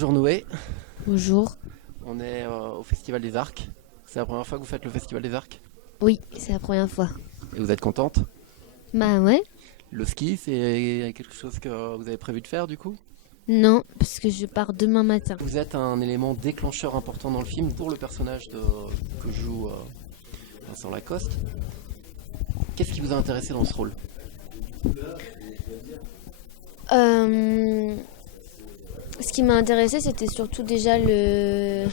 Bonjour Noé, Bonjour. on est au Festival des Arcs. C'est la première fois que vous faites le Festival des Arcs Oui, c'est la première fois. et vous êtes contente. Bah ouais. Le ski, c'est quelque chose que vous avez prévu de faire du coup. Non, parce que je pars demain matin. Vous êtes un élément déclencheur important dans le film pour le personnage que joue Vincent Lacoste. Qu'est-ce qui vous a intéressé dans ce rôle? Euh, Ce qui m'a intéressé, c'était surtout déjà le...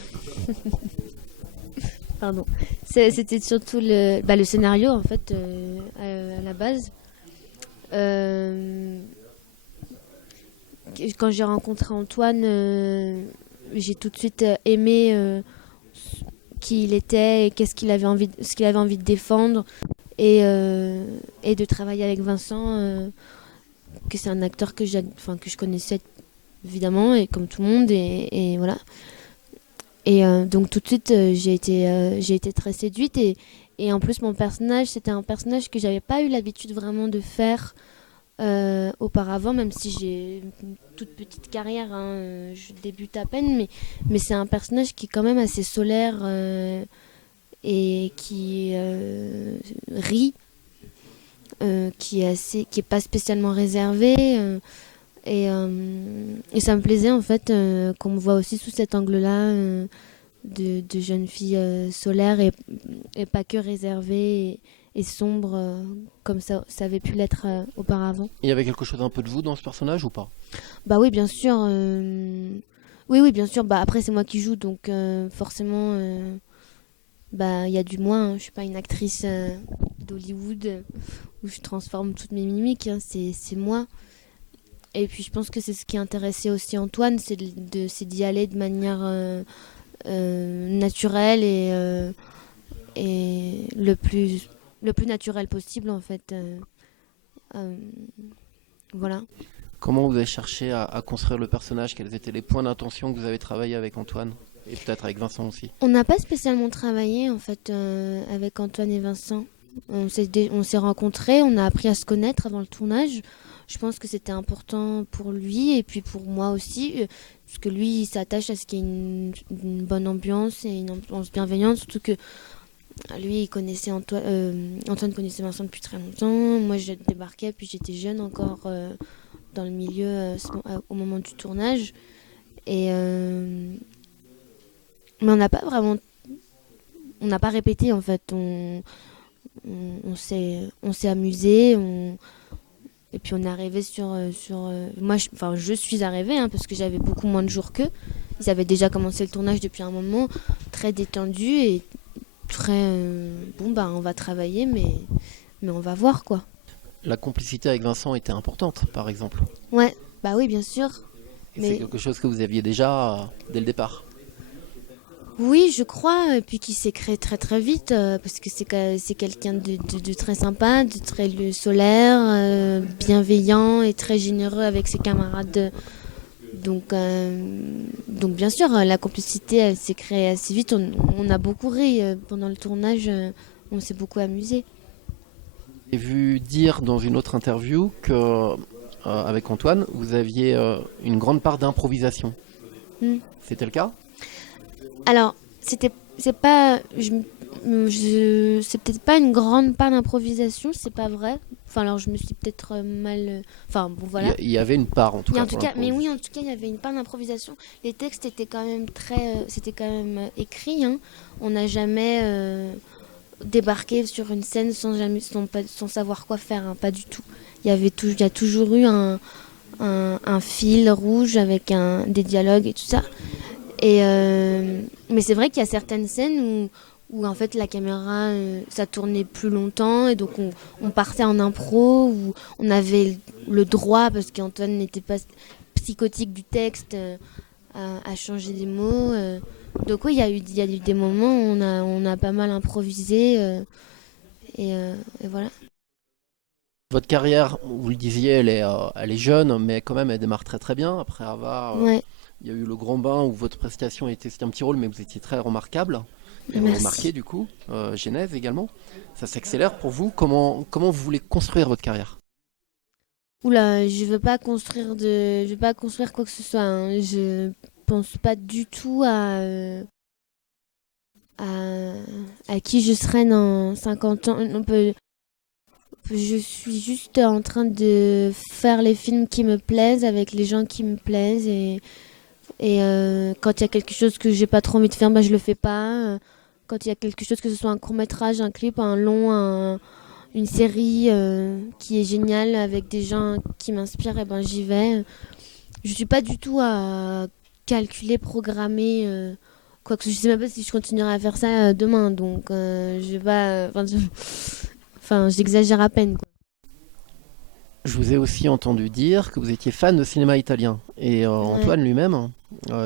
Pardon. C'était surtout le scénario, en fait, à la base. Euh, Quand j'ai rencontré Antoine, j'ai tout de suite aimé qui il était et qu'est-ce qu'il avait envie, ce qu'il avait envie de défendre. Et de travailler avec Vincent, que c'est un acteur que je connaissais évidemment, et comme tout le monde, et voilà. Donc tout de suite, j'ai été très séduite, et en plus mon personnage, c'était un personnage que j'avais pas eu l'habitude vraiment de faire auparavant, même si j'ai une toute petite carrière, hein, je débute à peine, mais c'est un personnage qui est quand même assez solaire, et qui rit, qui est pas spécialement réservé, et ça me plaisait en fait qu'on me voit aussi sous cet angle-là, de jeune fille solaire, et pas que réservée et sombre, comme ça avait pu l'être auparavant. Il y avait quelque chose un peu de vous dans ce personnage ou pas? Bah oui, bien sûr. Oui, oui, bien sûr. Bah après, c'est moi qui joue, donc forcément, bah il y a du moins, hein. Je suis pas une actrice d'Hollywood, où je transforme toutes mes mimiques, hein. C'est moi. Et puis je pense que c'est ce qui intéressait aussi Antoine, c'est d'y aller de manière naturelle, et le plus naturel possible en fait. Euh, voilà. Comment vous avez cherché à construire le personnage? Quels étaient les points d'intention que vous avez travaillé avec Antoine? Et peut-être avec Vincent aussi. On n'a pas spécialement travaillé en fait avec Antoine et Vincent. On s'est rencontrés, on a appris à se connaître avant le tournage. Je pense que c'était important pour lui et puis pour moi aussi, parce que lui il s'attache à ce qu'il y ait une bonne ambiance et une ambiance bienveillante, surtout que lui il connaissait Antoine connaissait Vincent depuis très longtemps. Moi je débarquais puis j'étais jeune encore dans le milieu au moment du tournage, et mais on n'a pas répété en fait. On s'est amusé, et puis on est arrivé moi, je suis arrivée, hein, parce que j'avais beaucoup moins de jours qu'eux. Ils avaient déjà commencé le tournage depuis un moment, très détendu et très bon bah on va travailler, mais on va voir quoi. La complicité avec Vincent était importante, par exemple. Ouais, bah oui bien sûr. Et c'est Mais quelque chose que vous aviez déjà dès le départ. oui, je crois, et puis qui s'est créé très très vite, parce que c'est quelqu'un de très sympa, de très solaire, bienveillant et très généreux avec ses camarades. Donc, donc bien sûr, la complicité, elle s'est créée assez vite. On a beaucoup ri pendant le tournage, on s'est beaucoup amusé. J'ai vu dire dans une autre interview que, avec Antoine, vous aviez une grande part d'improvisation. Mm. C'était le cas? Alors, c'est pas, c'est peut-être pas une grande part d'improvisation, c'est pas vrai. Enfin, alors je me suis peut-être mal, enfin bon Il y, voilà. il y avait une part en tout Mais cas en tout pour cas, mais oui, l'improvisation. en tout cas, il y avait une part d'improvisation. Les textes étaient quand même c'était quand même écrit, hein. On n'a jamais débarqué sur une scène sans savoir quoi faire, hein, pas du tout. Il y a toujours eu un fil rouge avec des dialogues et tout ça. Mais c'est vrai qu'il y a certaines scènes où en fait la caméra, ça tournait plus longtemps, et donc on partait en impro, où on avait le droit, parce qu'Antoine n'était pas psychotique du texte, à changer des mots. Donc oui, il y a eu des moments où on a pas mal improvisé, et voilà. Votre carrière, vous le disiez, elle est jeune, mais quand même elle démarre très très bien. Après avoir, Ouais, il y a eu le Grand Bain où votre prestation était, c'était un petit rôle, mais vous étiez très remarquable et remarqué merci. du coup. Genèse également. Ça s'accélère pour vous. Comment vous voulez construire votre carrière? Oula, je veux pas construire quoi que ce soit, hein. pense pas du tout à qui je serai dans 50 ans. Je suis juste en train de faire les films qui me plaisent avec les gens qui me plaisent et quand il y a quelque chose que j'ai pas trop envie de faire, bah, je le fais pas. Quand il y a quelque chose, que ce soit un court-métrage, un clip, un long, une série qui est géniale avec des gens qui m'inspirent, et ben j'y vais. Je suis pas du tout à calculer, programmer quoi que ce soit. Je sais même pas si je continuerai à faire ça demain, donc je vais pas. Enfin, j'exagère à peine, quoi. Je vous ai aussi entendu dire que vous étiez fan de cinéma italien. Et Ouais. Antoine lui-même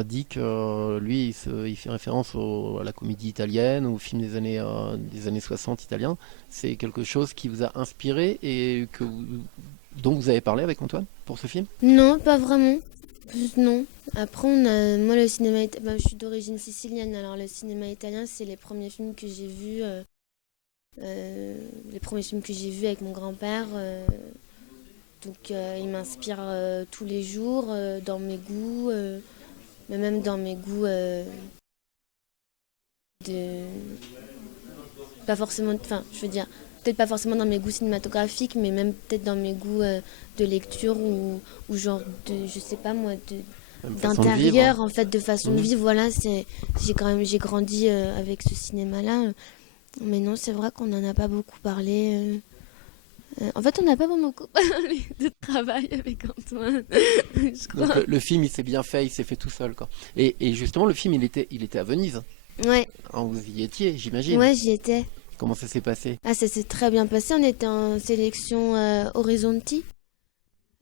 dit que lui, il fait référence à la comédie italienne, aux films des années 60 italiens. C'est quelque chose qui vous a inspiré et dont vous avez parlé avec Antoine pour ce film? Non, pas vraiment. Non. Après, moi, le cinéma italien, je suis d'origine sicilienne, alors le cinéma italien, c'est les premiers films que j'ai vus, avec mon grand-père. Donc, il m'inspire tous les jours dans mes goûts, mais même dans mes goûts de. Pas forcément. Enfin, je veux dire, peut-être pas forcément dans mes goûts cinématographiques, mais même peut-être dans mes goûts de lecture ou genre de. Je sais pas moi, Même façon de vivre, d'intérieur, en fait, de façon de Mhm. vivre. Voilà, j'ai grandi avec ce cinéma-là. Mais non, c'est vrai qu'on n'en a pas beaucoup parlé. En fait, on n'a pas beaucoup parlé de travail avec Antoine, je Donc crois. le film, il s'est bien fait, il s'est fait tout seul, quoi. Et justement, le film, il était à Venise. Ouais, Hein, vous y étiez, j'imagine. ouais, j'y étais. Comment ça s'est passé? Ah, ça s'est très bien passé. On était en sélection Horizonti.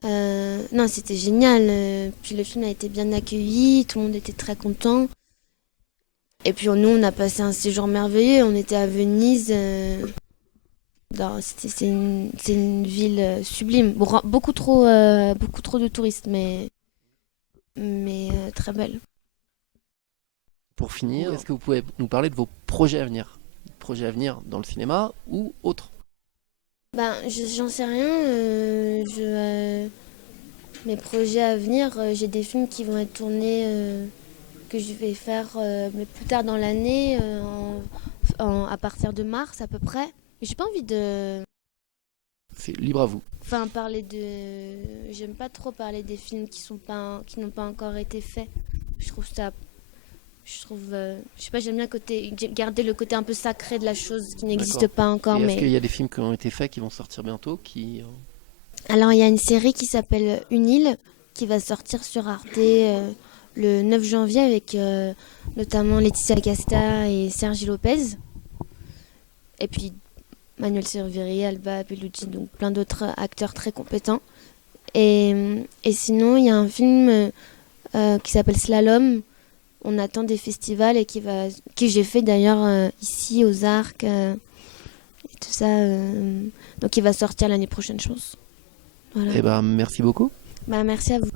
Non, c'était génial. Puis le film a été bien accueilli, tout le monde était très content. Et puis nous, on a passé un séjour merveilleux. On était à Venise. C'est une ville sublime. Bon, beaucoup trop de touristes, mais très belle. Pour finir, est-ce que vous pouvez nous parler de vos projets à venir? Projets à venir dans le cinéma ou autre? Ben, j'en sais rien. Mes projets à venir, j'ai des films qui vont être tournés, que je vais faire mais plus tard dans l'année, à partir de mars à peu près. Mais j'ai pas envie de. C'est libre à vous. Enfin, parler de. J'aime pas trop parler des films qui n'ont pas encore été faits. Je trouve ça. Je trouve. Je sais pas, j'aime bien garder le côté un peu sacré de la chose qui n'existe D'accord. pas encore. Et est-ce Mais qu'il y a des films qui ont été faits, qui vont sortir bientôt, alors, il y a une série qui s'appelle Une île qui va sortir sur Arte le 9 janvier avec notamment Laetitia Casta et Sergi Lopez. Et puis Manuel Cerveri, Alba Bellucci, donc plein d'autres acteurs très compétents. Et sinon, il y a un film qui s'appelle Slalom. On attend des festivals et que j'ai fait d'ailleurs ici aux Arcs et tout ça. Donc il va sortir l'année prochaine, je pense. Voilà. Eh ben, merci beaucoup. Bah, merci à vous.